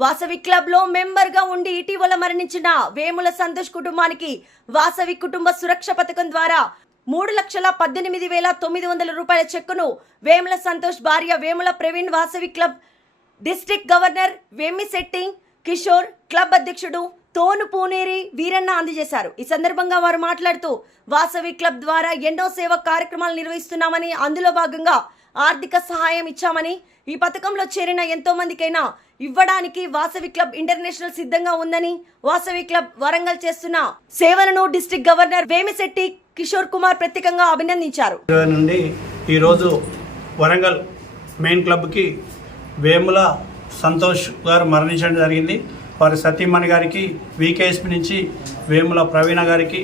వాసవి క్లబ్లో మెంబర్గా ఉండి ఇటీవల మరణించిన వేముల సంతోష్ కుటుంబానికి వాసవి కుటుంబ సురక్ష పథకం ద్వారా మూడు లక్షల పద్దెనిమిది వేల తొమ్మిది వందల రూపాయల చెక్కును వేముల సంతోష్ భార్య Vemula Praveen Vasavi club district governor Vemisetti Kishore club అధ్యక్షుడు తోను పూనేరి వీరన్న అందజేశారు. ఈ సందర్భంగా వారు మాట్లాడుతూ వాసవి క్లబ్ ద్వారా ఎన్నో సేవా కార్యక్రమాలు నిర్వహిస్తున్నామని అందులో భాగంగా ఆర్థిక సహాయం ఇచ్చామని ఈ పథకంలో చేరిన ఎంతో మందికైనా ఇవ్వడానికి వాసవి క్లబ్ ఇంటర్నేషనల్ సిద్ధంగా ఉందని వాసవి క్లబ్ వరంగల్ చేస్తున్న సేవలను డిస్ట్రిక్ట్ గవర్నర్ వేమిశెట్టి కిషోర్ కుమార్ ప్రత్యేకంగా అభినందించారు. నుండి ఈరోజు వరంగల్ మెయిన్ క్లబ్కి వేముల సంతోష్ గారు మరణించడం జరిగింది. వారి సతీమణి గారికి వికేఎస్పి నుంచి వేముల ప్రవీణ గారికి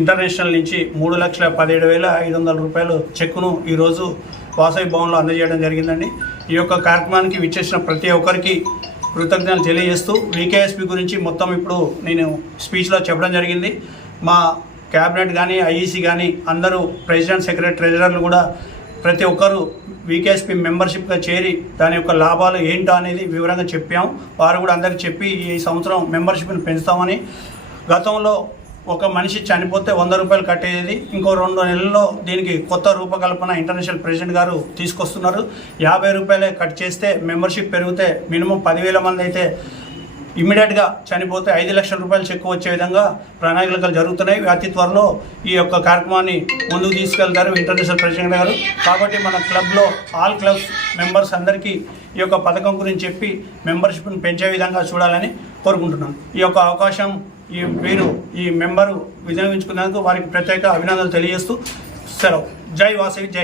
ఇంటర్నేషనల్ నుంచి మూడు లక్షల పదిహేడు వేల ఐదు వందల రూపాయలు చెక్కును ఈరోజు వాసవి భవన్లో అందజేయడం జరిగిందండి. ఈ యొక్క కార్యక్రమానికి విచ్చేసిన ప్రతి ఒక్కరికి కృతజ్ఞతలు తెలియజేస్తూ వికేఎస్పి గురించి మొత్తం ఇప్పుడు నేను స్పీచ్లో చెప్పడం జరిగింది. మా క్యాబినెట్ కానీ ఐఈసీ కానీ అందరూ ప్రెసిడెంట్ సెక్రటరీ ట్రెజరర్లు కూడా ప్రతి ఒక్కరూ వికేఎస్పి మెంబర్షిప్గా చేరి దాని యొక్క లాభాలు ఏంటో అనేది వివరంగా చెప్పాం. వారు కూడా అందరికి చెప్పి ఈ సంవత్సరం మెంబర్షిప్ని పెంచుతామని గతంలో ఒక మనిషి చనిపోతే వంద రూపాయలు కట్టేది ఇంకో రెండు నెలల్లో దీనికి కొత్త రూపకల్పన ఇంటర్నేషనల్ ప్రెసిడెంట్ గారు తీసుకొస్తున్నారు. యాభై రూపాయలే కట్ చేస్తే మెంబర్షిప్ పెరిగితే మినిమం పదివేల మంది అయితే ఇమ్మీడియట్గా చనిపోతే ఐదు లక్షల రూపాయలు చెక్ వచ్చే విధంగా ప్రణాళికలు జరుగుతున్నాయి. అతి త్వరలో ఈ యొక్క కార్యక్రమాన్ని ముందుకు తీసుకెళ్తారు ఇంటర్నేషనల్ ప్రెసిడెంట్ గారు. కాబట్టి మన క్లబ్లో ఆల్ క్లబ్స్ మెంబర్స్ అందరికీ ఈ యొక్క పథకం గురించి చెప్పి మెంబర్షిప్ని పెంచే విధంగా చూడాలని కోరుకుంటున్నాను. ఈ యొక్క అవకాశం ఈ వీరు ఈ మెంబరు వినియోగించుకున్నందుకు వారికి ప్రత్యేక అభినందనలు తెలియజేస్తూ సెలవు. జై వాసవి జై